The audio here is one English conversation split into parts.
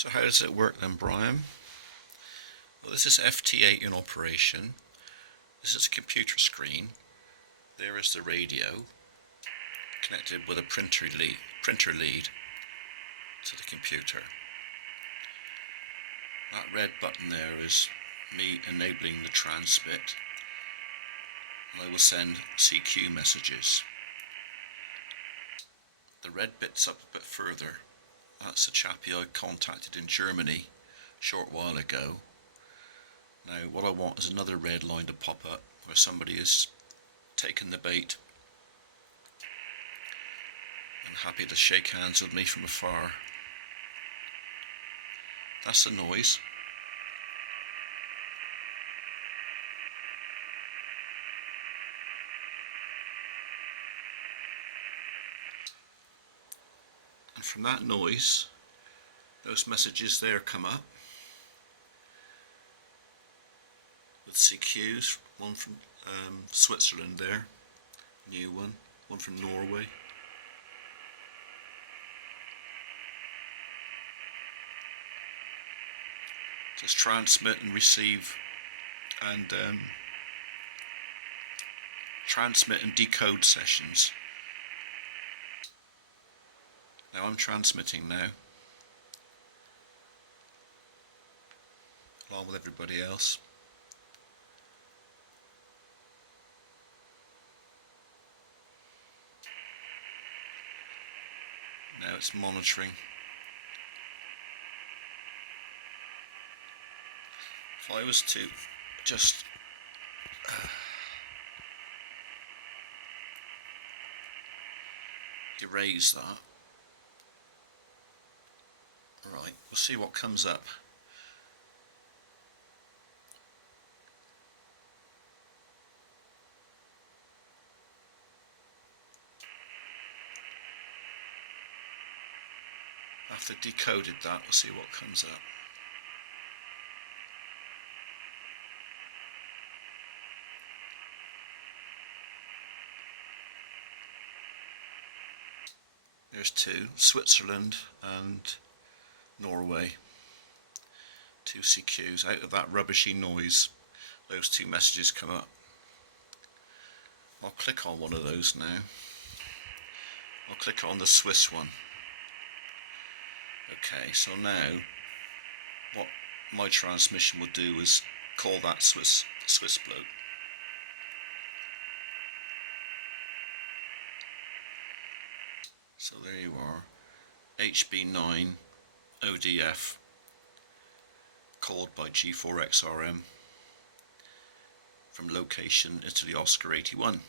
So how does it work then, Brian? Well, this is FT8 in operation. This is a computer screen. There is the radio connected with a printer lead to the computer. That red button there is me enabling the transmit, and I will send CQ messages. The red bit's up a bit further. That's the chappie I contacted in Germany a short while ago. Now what I want is another red line to pop up where somebody is taking the bait and happy to shake hands with me from afar. That's the noise. And from that noise, those messages there come up with CQs, one from Switzerland there, new one from Norway. Just transmit and receive and transmit and decode sessions. Now I'm transmitting now, along with everybody else. Now it's monitoring. If I was to just erase that, right, we'll see what comes up. After decoded that, we'll see what comes up. There's two, Switzerland and Norway. Two CQs. Out of that rubbishy noise, those two messages come up. I'll click on one of those now. I'll click on the Swiss one. Okay, so now what my transmission will do is call that Swiss bloke. So there you are, HB9 ODF called by G4XRM from location Italy Oscar 81.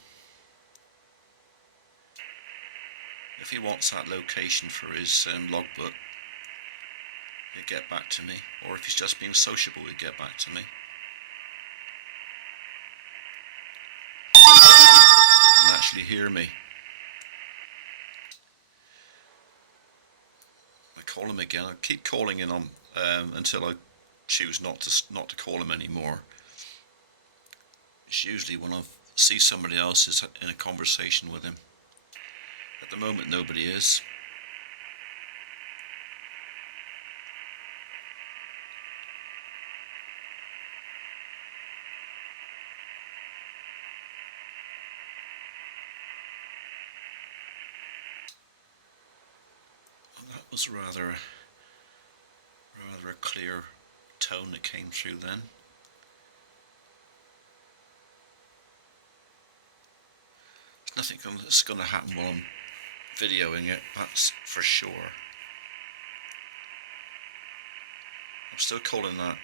If he wants that location for his logbook, he'll get back to me, or if he's just being sociable, he'll get back to me. If you can actually hear me. I call him again. I keep calling in on until I choose not to call him anymore. It's usually when I see somebody else is in a conversation with him. At the moment, nobody is. That was rather a clear tone that came through then. There's nothing that's going to happen while I'm videoing it, that's for sure. I'm still calling that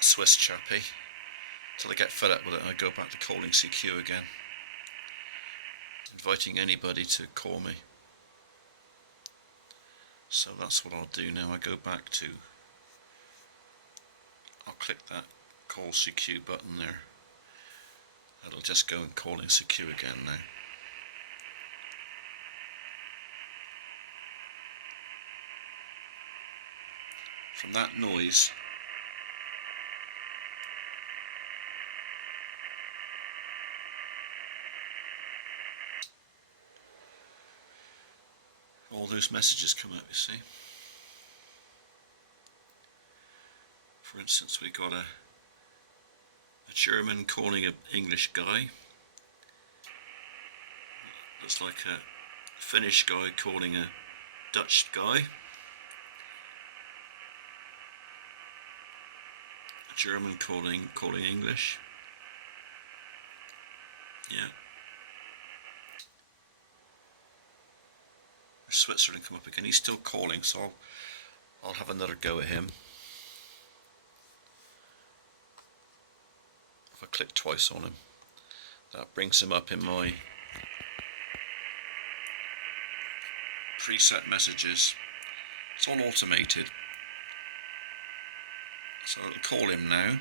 Swiss chappie till I get fed up with it and I go back to calling CQ again, inviting anybody to call me. So that's what I'll do now. I go back to, I'll click that call CQ button there. It'll just go and calling CQ again now. From that noise, all those messages come up, you see. For instance, we got a German calling an English guy. Looks like a Finnish guy calling a Dutch guy. A German calling English. Yeah. Switzerland come up again. He's still calling, so I'll have another go at him. If I click twice on him, that brings him up in my preset messages. It's all automated, so I'll call him now.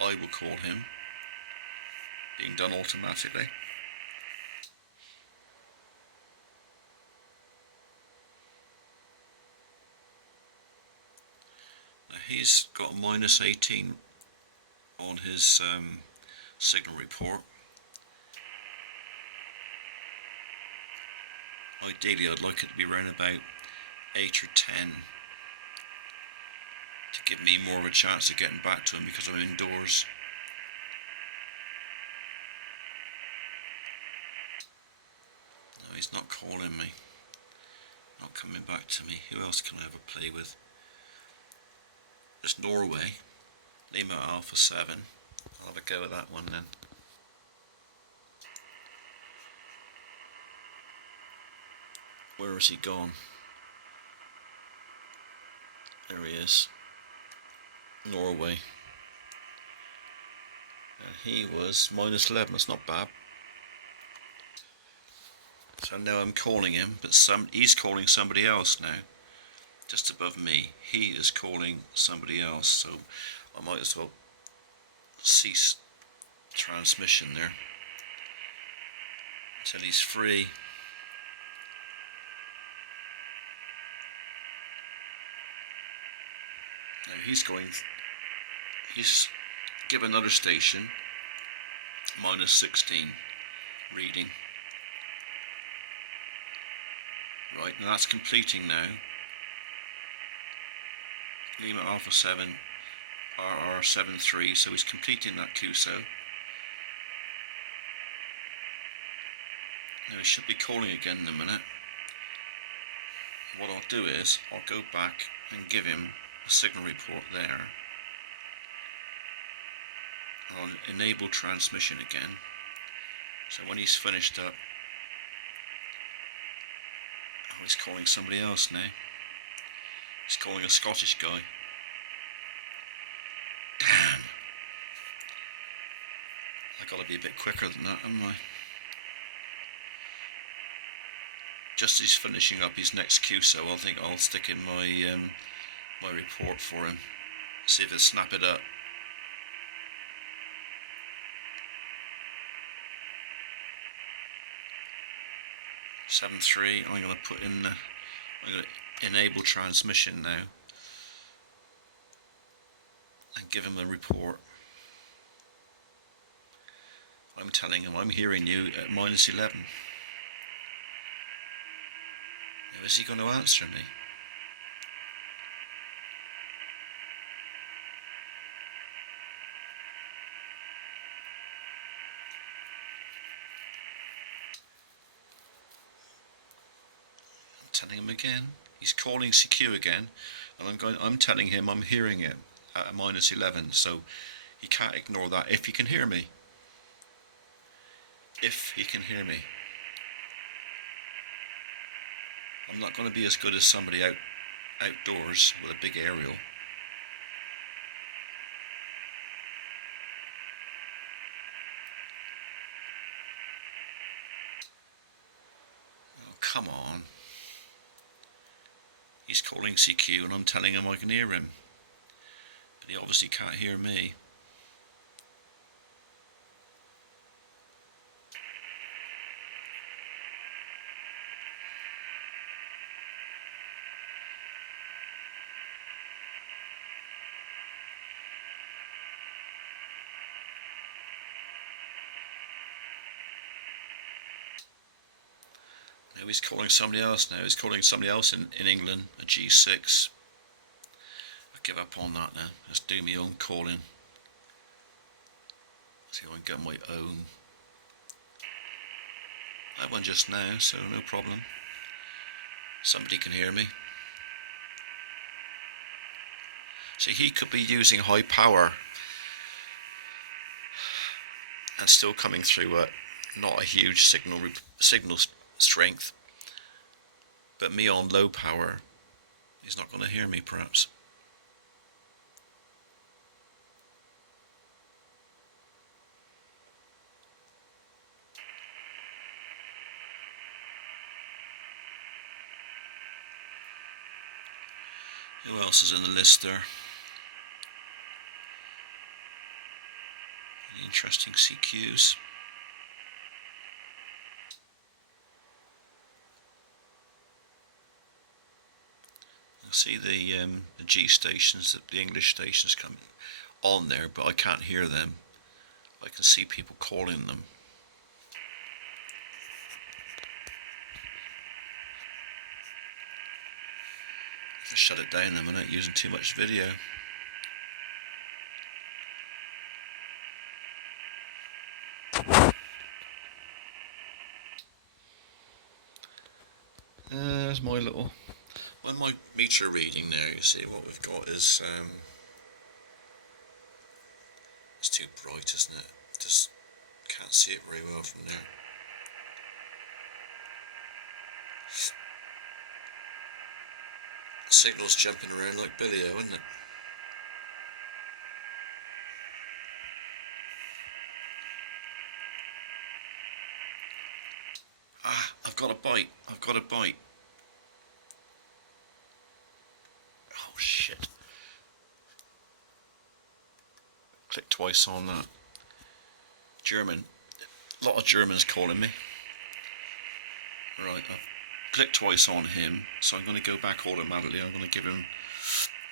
I will call him, being done automatically. Now he's got a -18 on his signal report. Ideally, I'd like it to be around about 8 or 10 to give me more of a chance of getting back to him because I'm indoors. No, he's not calling me, not coming back to me. Who else can I have a play with? There's Norway, Lima Alpha 7. I'll have a go at that one then. Where has he gone? There he is. Norway. And he was -11. That's not bad. So now I'm calling him, but he's calling somebody else now. Just above me. He is calling somebody else, so I might as well cease transmission there until he's free. Now he's given another station -16 reading. Right, now that's completing now. Lima Alpha 7 RR73, so he's completing that QSO. Now he should be calling again in a minute. What I'll do is I'll go back and give him a signal report there. I'll enable transmission again, so when he's finished up, oh, he's calling somebody else now. He's calling a Scottish guy. Damn! I gotta be a bit quicker than that, haven't I? Just as he's finishing up his next QSO, I think I'll stick in my my report for him. See if it'll snap it up. (7.3). I'm going to put in. I'm going to enable transmission now and give him a report. I'm telling him I'm hearing you at -11. Now, is he going to answer me? Telling him again. He's calling CQ again, and I'm telling him I'm hearing it at -11, so he can't ignore that if he can hear me. If he can hear me. I'm not going to be as good as somebody outdoors with a big aerial. Oh, come on. He's calling CQ and I'm telling him I can hear him, but he obviously can't hear me. Now he's calling somebody else now. He's calling somebody else in England, a G6. I give up on that now. Let's do my own calling. See if I can get my own. I had one just now, so no problem. Somebody can hear me. See, he could be using high power and still coming through not a huge signal strength, but me on low power, he's not going to hear me perhaps. Who else is in the list there? Any interesting CQs? I see the G stations, the English stations coming on there, but I can't hear them. I can see people calling them. I shut it down a minute, using too much video. There's my little, my meter reading there. You see what we've got is it's too bright, isn't it? Just can't see it very well from there. The signal's jumping around like Billy-O, isn't it? Ah, I've got a bite. I've got a bite. Oh shit. Click twice on that. German. A lot of Germans calling me. Right, I've clicked twice on him, so I'm going to go back automatically. I'm going to give him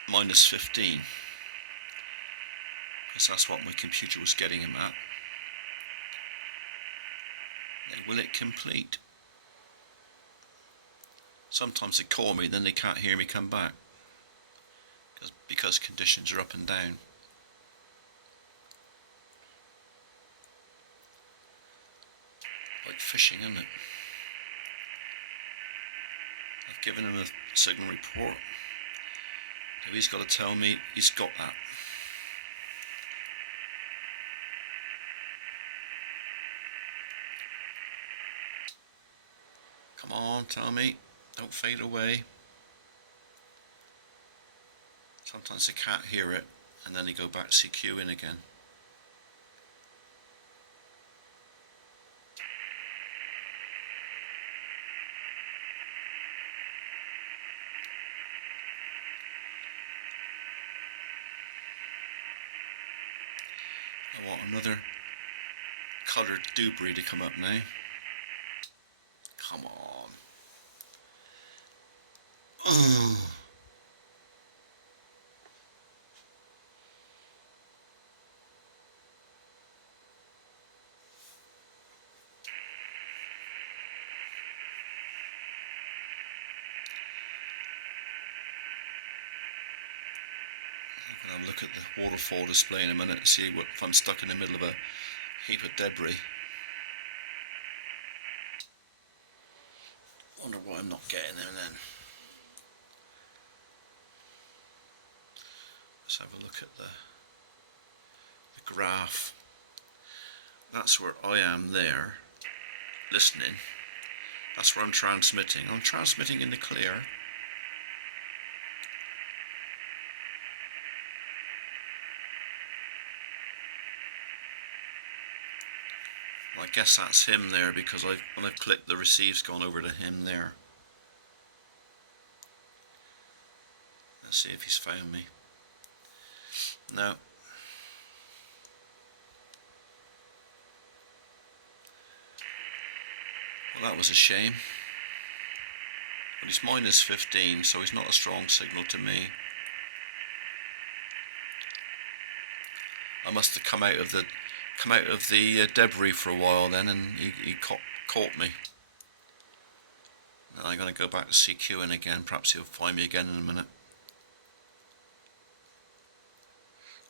-15. Because that's what my computer was getting him at. Now, will it complete? Sometimes they call me, then they can't hear me come back. Because conditions are up and down. Like fishing, isn't it? I've given him a signal report. Now he's got to tell me he's got that. Come on, tell me. Don't fade away. Sometimes they can't hear it, and then they go back CQ in again. I want another coloured debris to come up now. Come on. Ugh. I'm going to look at the waterfall display in a minute and see if I'm stuck in the middle of a heap of debris. Wonder why I'm not getting there then. Let's have a look at the graph. That's where I am there, listening. That's where I'm transmitting. I'm transmitting in the clear. I guess that's him there because when I've clicked, the receive's gone over to him there. Let's see if he's found me. No. Well, that was a shame. But he's -15, so he's not a strong signal to me. I must have come out of the debris for a while then, and he caught me. And I'm going to go back to CQing again. Perhaps he'll find me again in a minute.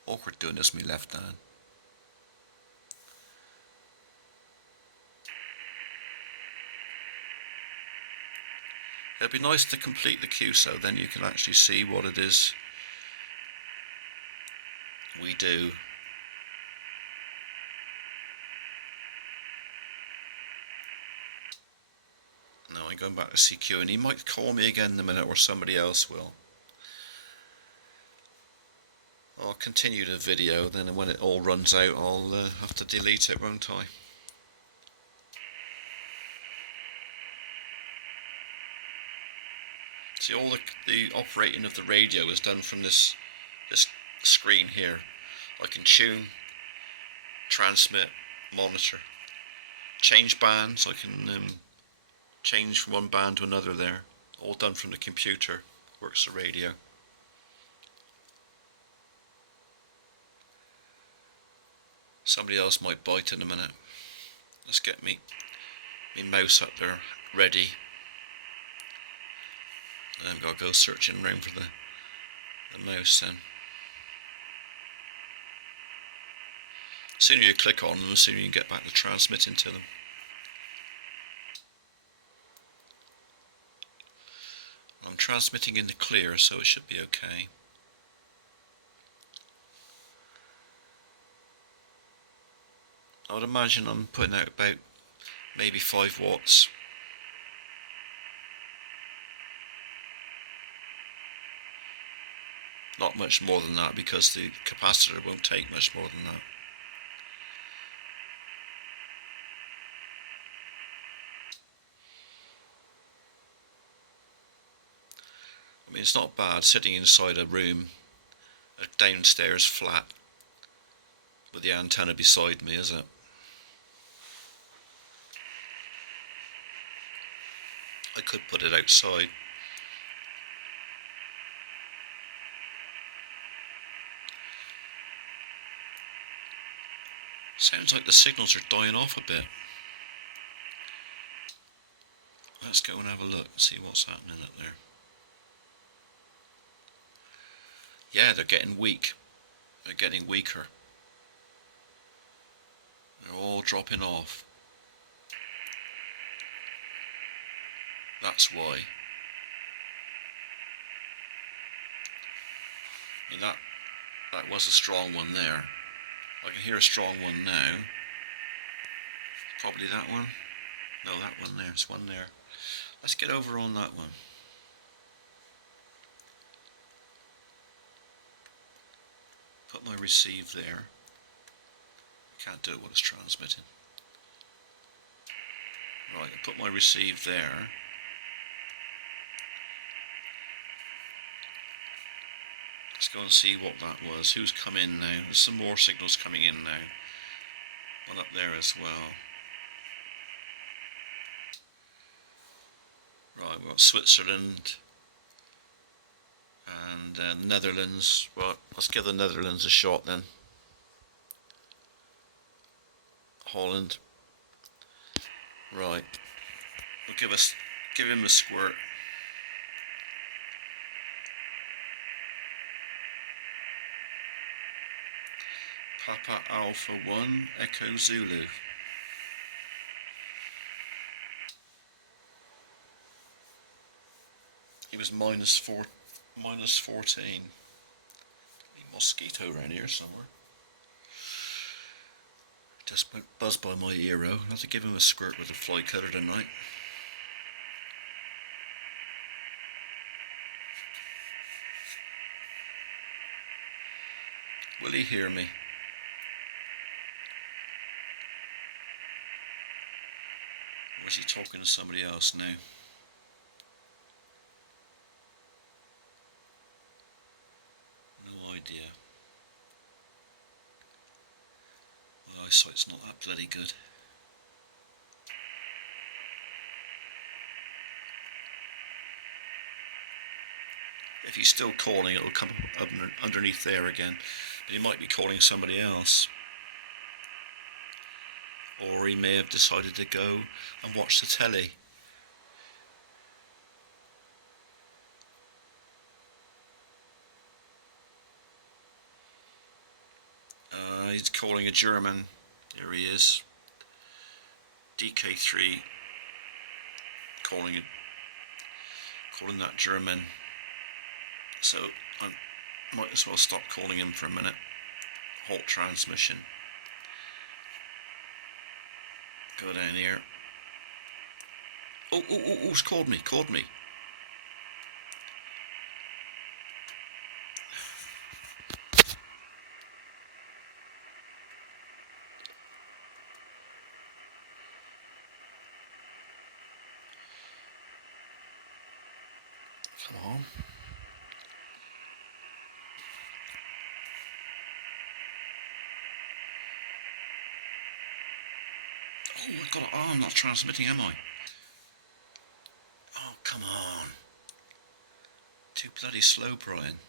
Awkward doing this with my left hand. It'd be nice to complete the queue so then you can actually see what it is we do. Now I'm going back to CQ, and he might call me again in a minute, or somebody else will. I'll continue the video, then when it all runs out I'll have to delete it, won't I? See, all the operating of the radio is done from this screen here. I can tune, transmit, monitor, change bands. I can change from one band to another there. All done from the computer. Works the radio. Somebody else might bite in a minute. Let's get me mouse up there ready. And I've got to go searching around for the mouse then. The sooner you click on them, the sooner you can get back to transmitting to them. I'm transmitting in the clear, so it should be okay. I would imagine I'm putting out about maybe 5 watts. Not much more than that, because the capacitor won't take much more than that. I mean, it's not bad sitting inside a room, a downstairs flat, with the antenna beside me, is it? I could put it outside. Sounds like the signals are dying off a bit. Let's go and have a look and see what's happening up there. Yeah, they're getting weak. They're getting weaker. They're all dropping off. That's why. I mean, that was a strong one there. I can hear a strong one now. Probably that one. No, that one there. There's one there. Let's get over on that one. Put my receive there. Can't do it while it's transmitting. Right, I put my receive there. Let's go and see what that was. Who's come in now? There's some more signals coming in now. One up there as well. Right, we've got Switzerland and Netherlands. Right, let's give the Netherlands a shot then. Holland. Right, we'll give him a squirt. Papa Alpha 1 Echo Zulu. He was minus 14. A mosquito around here somewhere. Just buzzed by my earo. I'll have to give him a squirt with a fly cutter tonight. Will he hear me? Or is he talking to somebody else now? No idea. My eyesight's not that bloody good. If he's still calling, it'll come up underneath there again. But he might be calling somebody else. Or he may have decided to go and watch the telly. calling a German. There he is. DK3 calling that German. So I might as well stop calling him for a minute. Halt transmission. Go down here. Oh, it's called me. Come on. Oh, I got it. Oh, I'm not transmitting, am I? Oh, come on. Too bloody slow, Brian.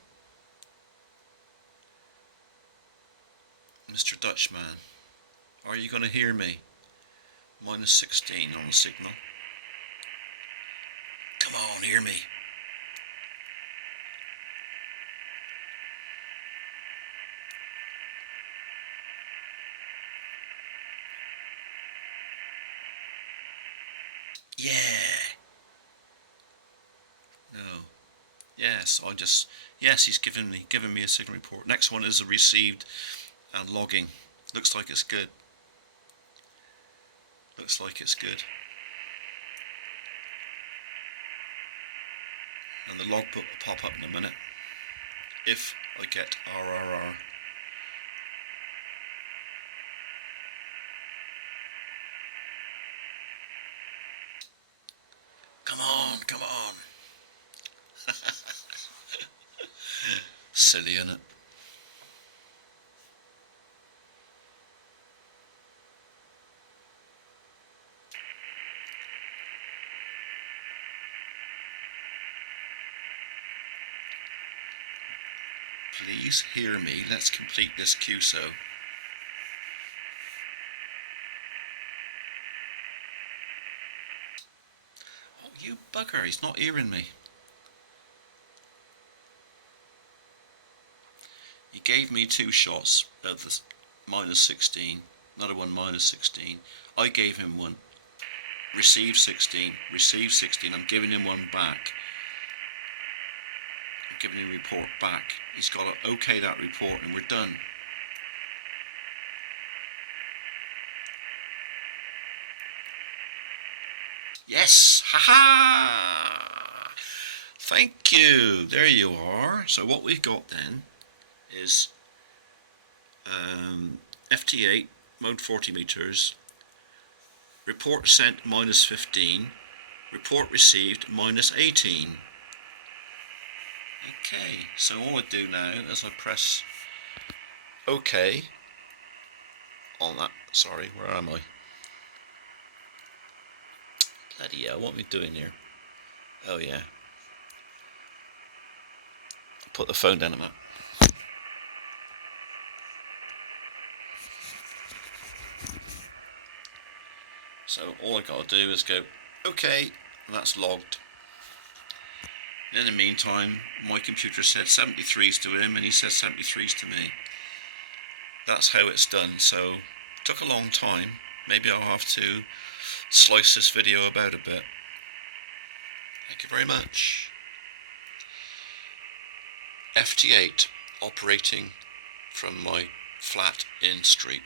Mr. Dutchman, are you going to hear me? -16 on the signal. Come on, hear me. Yeah. No. Yes, yes, he's given me a signal report. Next one is a received and logging. Looks like it's good. And the logbook will pop up in a minute if I get RRR. Come on. Silly, innit? Please hear me. Let's complete this QSO. Oh, you bugger. He's not hearing me. He gave me 2 shots of the -16. Another one -16. I gave him one. Received 16. I'm giving him one back. I'm giving him a report back. He's got to okay that report and we're done. Yes! Ha-ha! Thank you. There you are. So what we've got then is FT8, mode 40 meters, report sent -15, report received -18. Okay, so all I do now is I press OK on that. Sorry, where am I? Bloody hell, what am I doing here? Oh yeah. I'll put the phone down a minute. So all I gotta do is go OK, and that's logged. And in the meantime, my computer said 73s to him and he said 73s to me. That's how it's done. So it took a long time. Maybe I'll have to slice this video about a bit. Thank you very much. FT8 operating from my flat in Street.